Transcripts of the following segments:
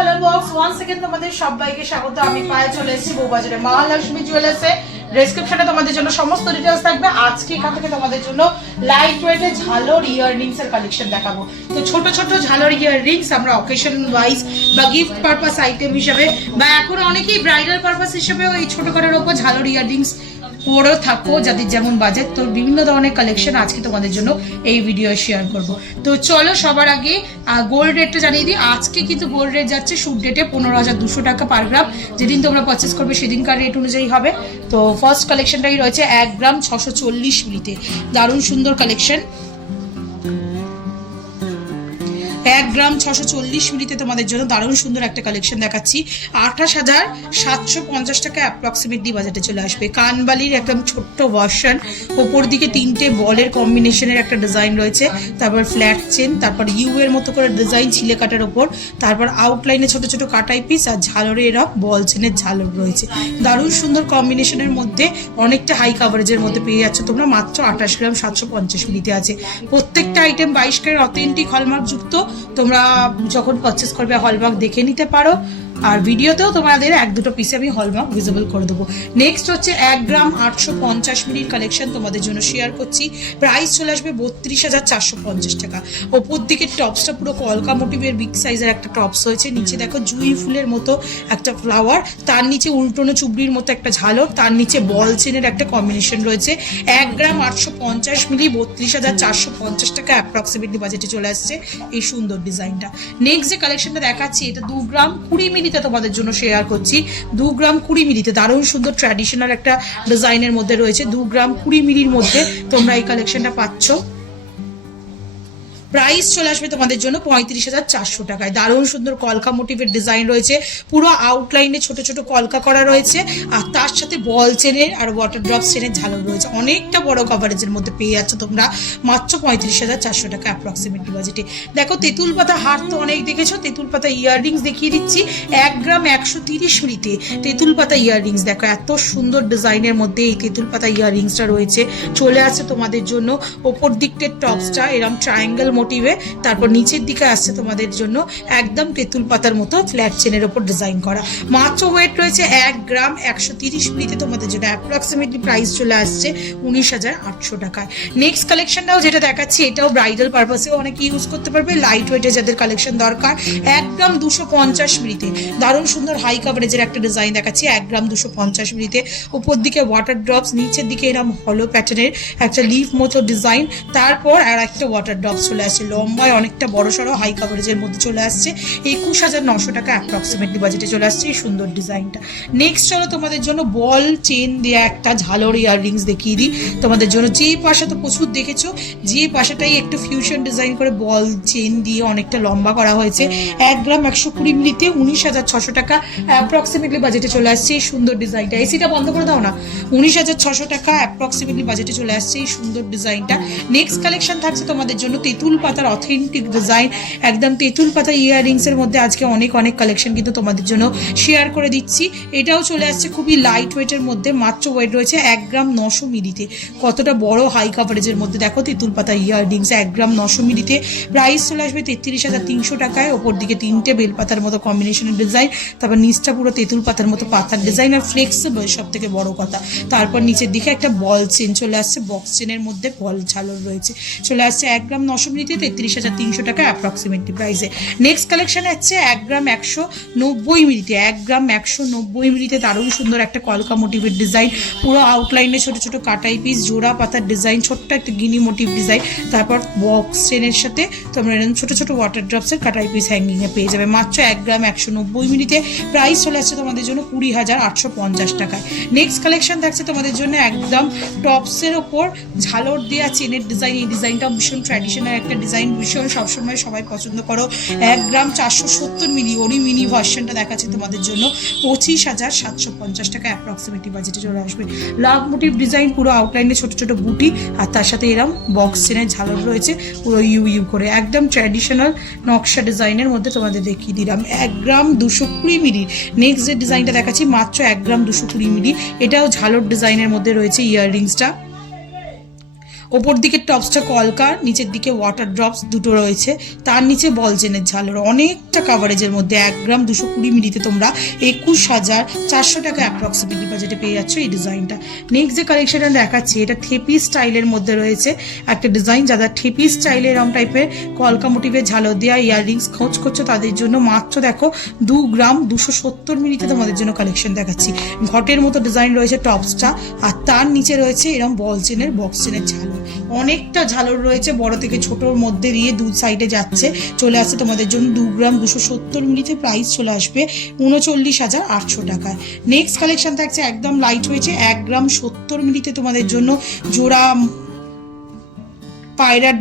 Colour box one second তোমাদের সবাইকে স্বাগত। আমি পায়ে চলে এসেছি বউবাজারে মহালক্ষ্মী জুয়েলার্সে। ডেসক্রিপশনে তোমাদের জন্য সমস্ত ডিটেলস থাকবে। আজকে এখান থেকে তোমাদের জন্য লাইট ওয়েটে ঝালর ইয়াররিংস এর কালেকশন দেখাবো। তো ছোট ছোট ঝালর ইয়াররিংস আমরা অকেশন ওয়াইজ বা গিফট পারপাস আইটেম হিসেবে বা এখন অনেকেই ব্রাইডাল পারপাস হিসেবেও এই ছোট করার ওপর ঝালর ইয়াররিংস পরেও থাকো, যাদের যেমন বাজেট। তো বিভিন্ন ধরনের কালেকশন আজকে তোমাদের জন্য এই ভিডিও শেয়ার করব। তো চলো সবার আগে গোল্ড রেটটা জানিয়ে দিই। আজকে কিন্তু গোল্ড রেট যাচ্ছে শুট ডেটে 15,200 টাকা পার গ্রাম। যেদিন তোমরা পারচেস করবে সেদিনকার রেট অনুযায়ী হবে। তো ফার্স্ট কালেকশনটাই রয়েছে 1 গ্রাম 640 মিলিতে, দারুণ সুন্দর কালেকশন। 1 গ্রাম 640 মিলিতে তোমাদের জন্য দারুণ সুন্দর একটা কালেকশন দেখাচ্ছি। 28,750 টাকা অ্যাপ্রক্সিমেটলি বাজেটে চলে আসবে। কানবালির একদম ছোট্ট ভার্সন, ওপর দিকে 3টে বলের কম্বিনেশনের একটা ডিজাইন রয়েছে, তারপর ফ্ল্যাট চেন, তারপর ইউ এর মতো করে ডিজাইন ছিলে কাটার ওপর, তারপর আউটলাইনে ছোট ছোট কাটাই পিস আর ঝালরে এরা বল চেনের ঝালর রয়েছে। দারুণ সুন্দর কম্বিনেশনের মধ্যে অনেকটা হাই কাভারেজের মধ্যে পেয়ে যাচ্ছ তোমরা। মাত্র 28 গ্রাম 750 মিলিতে আছে। প্রত্যেকটা আইটেম 22 ক্যারেট অথেন্টিক হলমার্ক যুক্ত। তোমরা যখন পারচেস করবে হলমার্ক দেখে নিতে পারো, আর ভিডিওতেও তোমাদের 1-2 পিসে আমি হলমার্ক ভিজিবল করে দেবো। নেক্সট হচ্ছে 1 গ্রাম 850 মিলির কালেকশন তোমাদের জন্য শেয়ার করছি। প্রাইস চলে আসবে 32,450 টাকা। ওপর দিকে টপসটা পুরো কলকা মোটিভের বিগ সাইজের একটা টপস হয়েছে। নিচে দেখো জুঁই ফুলের মতো একটা ফ্লাওয়ার, তার নিচে উল্টোনো চুবড়ির মতো একটা ঝালর, তার নিচে বল চেনের একটা কম্বিনেশন রয়েছে। 1 গ্রাম 850 মিলি 32,450 টাকা অ্যাপ্রক্সিমেটলি বাজেটে চলে আসছে এই সুন্দর ডিজাইনটা। নেক্সট যে কালেকশনটা দেখাচ্ছি এটা 2 গ্রাম 20 মিলি তোমাদের জন্য শেয়ার করছি। 2 গ্রাম 20 মিলিতে দারুণ সুন্দর ট্র্যাডিশনাল একটা ডিজাইনের মধ্যে রয়েছে। 2 গ্রাম 20 মিলির মধ্যে তোমরা এই কালেকশনটা পাচ্ছ। প্রাইস চলে আসবে তোমাদের জন্য 35,400 টাকায়। দারুণ সুন্দর কলকা মোটিভের ডিজাইন রয়েছে, পুরো আউটলাইনে ছোট ছোট কলকা করা রয়েছে, আর তার সাথে বল চেনের আর ওয়াটার ড্রপ চেনের ঝালর রয়েছে। অনেকটা বড় কভারেজের মধ্যে পেয়ে যাচ্ছ তোমরা মাত্র 35,400 টাকা অ্যাপ্রক্সিমেটলি বাজেটে। দেখো তেঁতুল পাতা হার তো অনেক দেখেছো, তেঁতুল পাতা ইয়াররিংস দেখিয়ে দিচ্ছি। 1 গ্রাম 130 মিলিতে তেঁতুল পাতা ইয়াররিংস দেখো, এত সুন্দর ডিজাইনের মধ্যে এই তেঁতুল পাতা ইয়াররিংসটা রয়েছে। চলে আসছে তোমাদের জন্য ওপর দিকটার টপসটা এরকম ট্রায়াঙ্গেল মোটিভে, তারপর নিচের দিকে আসছে তোমাদের জন্য একদম তেঁতুল পাতার মতো ফ্ল্যাট চেনের ওপর ডিজাইন করা। মাত্র ওয়েট রয়েছে 1 গ্রাম 130 মিলিতে তোমাদের জন্য অ্যাপ্রক্সিমেটলি প্রাইস চলে আসছে 19,800 টাকায়। নেক্সট কালেকশনটাও যেটা দেখাচ্ছি এটাও ব্রাইডাল পারপাসেও অনেকে ইউজ করতে পারবে। লাইট ওয়েটে যাদের কালেকশন দরকার 1 গ্রাম 250 মিলিতে দারুণ সুন্দর হাই কাভারেজের একটা ডিজাইন দেখাচ্ছি। 1 গ্রাম 250 মিলিতে উপর দিকে ওয়াটার ড্রপস, নিচের দিকে এরকম হলো প্যাটার্নের একটা লিফ মতো ডিজাইন, তারপর আর একটা ওয়াটার ড্রপস চলে আসছে। লম্বায় অনেকটা বড় সড়ো হাই কাভারেজের মধ্যে চলে আসছে। 21,900 টাকা অ্যাপ্রক্সিমেটলি বাজেটে চলে আসছে এই সুন্দর ডিজাইনটা। নেক্সট চলো তোমাদের জন্য বল চেন দেওয়া একটা ঝালর ইয়াররিংস দেখিয়ে দিই তোমাদের জন্য। যে পাশা তো প্রচুর দেখেছো, যে পাশাটাই একটু ফিউশন ডিজাইন করে বল চেন দিয়ে অনেকটা লম্বা করা হয়েছে। 1 গ্রাম 120 মিলিতে 19,600 টাকা অ্যাপ্রক্সিমেটলি বাজেটে চলে আসছে এই সুন্দর ডিজাইনটা। এসিটা বন্ধ করে দাও না। 19,600 টাকা অ্যাপ্রক্সিমেটলি বাজেটে চলে আসছে এই সুন্দর ডিজাইনটা। নেক্সট কালেকশন থাকছে তোমাদের জন্য তেঁতুল পাতার অথেন্টিক ডিজাইন, একদম তেঁতুল পাতা ইয়াররিংস এর মধ্যে আজকে অনেক অনেক কালেকশন কিন্তু তোমাদের জন্য শেয়ার করে দিচ্ছি। এটাও চলে আসছে খুবই লাইট ওয়েটের মধ্যে। মাত্র ওয়েট রয়েছে 1 গ্রাম 900 মিলিতে। কতটা বড় হাই কাভারেজের মধ্যে দেখো তেঁতুল পাতা ইয়াররিংস 1 গ্রাম 900 মিলিতে। প্রাইস চলে আসবে 33,300 টাকায়। ওপর দিকে 3টে বেলপাতার মতো কম্বিনেশনের ডিজাইন, তারপর নিচটা পুরো তেঁতুল পাতার মতো পাতার ডিজাইন আর ফ্লেক্সিবল, সব থেকে বড় কথা। তারপর নিচের দিকে একটা বল চেন চলে আসছে, বক্স চেনের মধ্যে বল ঝালর রয়েছে। চলে আসছে 1 গ্রাম 900 মিলিতে 33,300 টাকা অ্যাপ্রক্সিমেটলি প্রাইসে। নেক্সট কালেকশন আছে 1 গ্রাম 190 মিলিতে। 1 গ্রাম 190 মিলিতে দারুণ সুন্দর একটা কলকা মোটিভের ডিজাইন, পুরো আউটলাইনে ছোট ছোট কাটাই পিস, জোড়া পাতার ডিজাইন, ছোট্ট একটা গিনি মোটিভ ডিজাইন, তারপর বক্স চেনের সাথে তোমরা এরকম ছোট ছোট ওয়াটার ড্রপসের কাটাই পিস হ্যাঙ্গিংয়ে পেয়ে যাবে। মাত্র 1 গ্রাম 190 মিলিতে। প্রাইস চলে আসছে তোমাদের জন্য 20,850 টাকায়। নেক্সট কালেকশন থাকছে তোমাদের জন্য একদম টপসের ওপর ঝালর দেওয়া চেনের ডিজাইন। এই ডিজাইনটাও ভীষণ ট্র্যাডিশনাল একটা ডিজাইন, ভীষণ সবসময় সবাই পছন্দ করো। 1 গ্রাম 470 মিলি ওরি মিনি ভার্সনটা দেখাচ্ছে তোমাদের জন্য 25,750 টাকা অ্যাপ্রক্সিমেটলি বাজেটে চলে আসবে। লাভ মোটিভ ডিজাইন, পুরো আউটলাইনে ছোট ছোট বুটি, আর তার সাথে এরকম বক্স চেনের ঝালর রয়েছে পুরো ইউ ইউ করে, একদম ট্র্যাডিশনাল নকশা ডিজাইনের মধ্যে তোমাদের দেখিয়ে দিলাম। 1 গ্রাম 220 মিলি। নেক্সট যে ডিজাইনটা দেখাচ্ছি মাত্র 1 গ্রাম 220 মিলি। এটাও ঝালর ডিজাইনের মধ্যে রয়েছে ইয়াররিংসটা। ওপর দিকে টপসটা কলকা, নিচের দিকে ওয়াটার ড্রপস দুটো রয়েছে, তার নিচে বল চেনের ঝালর, অনেকটা কাভারেজের মধ্যে 1 গ্রাম 220 মিলিতে তোমরা 21,400 টাকা অ্যাপ্রক্সিমেটলি বাজেটে পেয়ে যাচ্ছ এই ডিজাইনটা। নেক্সট যে কালেকশনটা দেখাচ্ছি এটা থেপি স্টাইলের মধ্যে রয়েছে একটা ডিজাইন, যারা থেপি স্টাইলে এরকম টাইপের কলকা মোটিভের ঝালর দেওয়া ইয়াররিংস খোঁজ করছো তাদের জন্য মাত্র দেখো 2 গ্রাম 270 মিলিতে তোমাদের জন্য কালেকশন দেখাচ্ছি। ঘটের মতো ডিজাইন রয়েছে টপসটা, আর তার নিচে রয়েছে এরকম বল চেনের বক্স চেনের ঝালর, অনেকটা ঝালর রয়েছে, বড় থেকে ছোটোর মধ্যে দিয়ে দু সাইডে যাচ্ছে। চলে আসছে তোমাদের জন্য 2 গ্রাম 270 মিলিতে, প্রাইস চলে আসবে 39,800 টাকায়। নেক্সট কালেকশন থাকছে একদম লাইট হয়েছে 1 গ্রাম 70 মিলিতে তোমাদের জন্য জোড়া পায়রার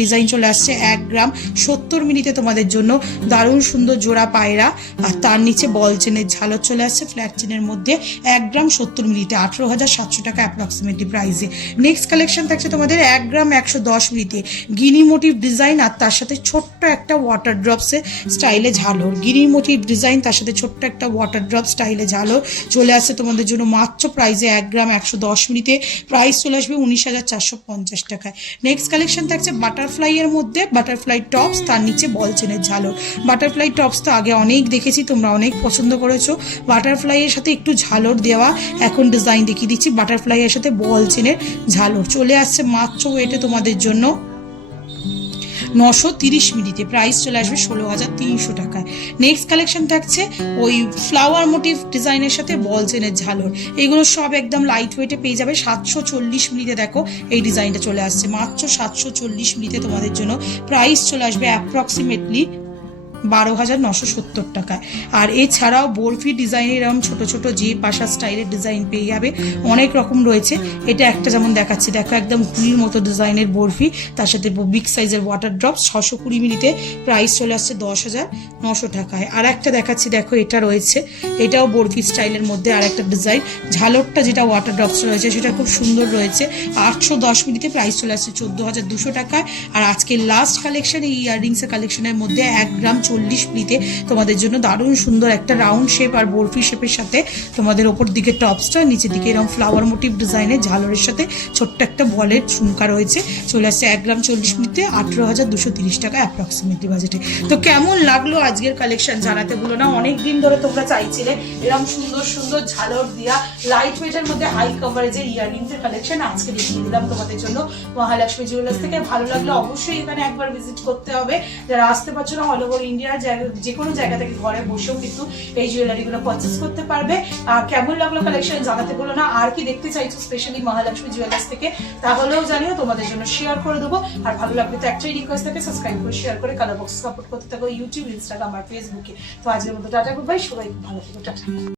ডিজাইন চলে আসছে 1 গ্রাম 70 মিলিতে তোমাদের জন্য, দারুণ সুন্দর জোড়া পায়রা, আর তার নিচে বল চেনের ঝালর চলে আসছে ফ্ল্যাট চেনের মধ্যে 1 গ্রাম 70 মিলিতে, 18,700 টাকা অ্যাপ্রক্সিমেটলি প্রাইসে। নেক্সট কালেকশন থাকছে তোমাদের 1 গ্রাম 110 মিলিতে গিনি মোটিভ ডিজাইন, আর তার সাথে ছোট্ট একটা ওয়াটার ড্রপসের স্টাইলে ঝালর, গিনি মোটিভ ডিজাইন তার সাথে ছোট্ট একটা ওয়াটার ড্রপ স্টাইলে ঝালর চলে আসছে তোমাদের জন্য মাত্র প্রাইসে 1 গ্রাম 110 মিলিতে, প্রাইস চলে আসবে 19,450 টাকায়। নেক্সট কালেকশন থাকছে বাটারফ্লাই এর মধ্যে, বাটারফ্লাই টপস তার নিচে বল চেনের ঝালর। বাটারফ্লাই টপস তো আগে অনেক দেখেছি, তোমরা অনেক পছন্দ করেছো, বাটারফ্লাই এর সাথে একটু ঝালর দেওয়া এখন ডিজাইন দেখিয়ে দিচ্ছি, বাটারফ্লাই এর সাথে বল চেনের ঝালর চলে আসছে মাত্র ওয়েটে তোমাদের জন্য 930 মিলিতে, প্রাইস চলে আসবে 16,300 টাকায়। নেক্সট কালেকশন থাকছে ওই ফ্লাওয়ার মোটিভ ডিজাইনের সাথে বল চেনের ঝালর, এগুলো সব একদম লাইট ওয়েটে পেয়ে যাবে 740 মিলিতে। দেখো এই ডিজাইনটা চলে আসছে মাত্র 740 মিলিতে তোমাদের জন্য, প্রাইস চলে আসবে অ্যাপ্রক্সিমেটলি 12,970 টাকায়। আর এছাড়াও বরফি ডিজাইনের এরকম ছোট ছোট যে পাশা স্টাইলের ডিজাইন পেয়ে যাবে, অনেক রকম রয়েছে। এটা একটা যেমন দেখাচ্ছি, দেখো একদম ঘুড়ির মতো ডিজাইনের বরফি, তার সাথে বিগ সাইজের ওয়াটার ড্রপ 620 মিলিতে, প্রাইস চলে আসছে 10,900 টাকায়। আর একটা দেখাচ্ছি, দেখো এটা রয়েছে, এটাও বরফি স্টাইলের মধ্যে আর একটা ডিজাইন, ঝালরটা যেটা ওয়াটার ড্রপস রয়েছে সেটা খুব সুন্দর রয়েছে, 810 মিলিতে, প্রাইস চলে আসছে 14,200 টাকায়। আর আজকে লাস্ট কালেকশন এই ইয়াররিংসের কালেকশনের মধ্যে 1 গ্রাম 40 মিলিতে তোমাদের জন্য দারুণ সুন্দর একটা রাউন্ড শেপ আর বরফি শেপের সাথে তোমাদের ওপর দিকে টপসটা, নিচের দিকে এরকম ফ্লাওয়ার মোটিভ ডিজাইনের ঝালরের সাথে ছোট্ট একটা বলের ঝুমকা রয়েছে, চলে আসছে 1 গ্রাম 40 মিলিতে, 18,230 টাকা অ্যাপ্রক্সিমেটলি বাজেটে। তো কেমন লাগলো আজকের কালেকশন জানাতে ভুলো না, অনেক দিন ধরে তোমরা চাইছিলে এরকম সুন্দর সুন্দর ঝালর দিয়া লাইট ওয়েটের মধ্যে হাই কভারেজের ইয়াররিংসের কালেকশন আজকে দেখিয়ে দিলাম তোমাদের জন্য মহালক্ষ্মী জুয়েলার্স থেকে। ভালো লাগলো অবশ্যই এখানে একবার ভিজিট করতে হবে, যারা আসতে পারছো না অল ওভার ইন্ডিয়ার যে কোনো জায়গা থেকে ঘরে বসেও কিন্তু এই জুয়েলারিগুলো পারচেস করতে পারবে। আর কেমন লাগলো কালেকশন জানাতে বলো না, আর কি দেখতে চাইছো স্পেশালি মহালক্ষ্মী জুয়েলার্স থেকে তাহলেও জানিও, তোমাদের জন্য শেয়ার করে দেবো। আর ভালো লাগবে তো একটাই রিকোয়েস্ট থাকে, সাবস্ক্রাইব করে শেয়ার করে কালার বক্স সাপোর্ট করতে থাকো ইউটিউব, ইনস্টাগ্রাম আর ফেসবুকে। তো আজকের মতো টাটা, গুড বাই, সবাই ভালো থেকো, টাটা।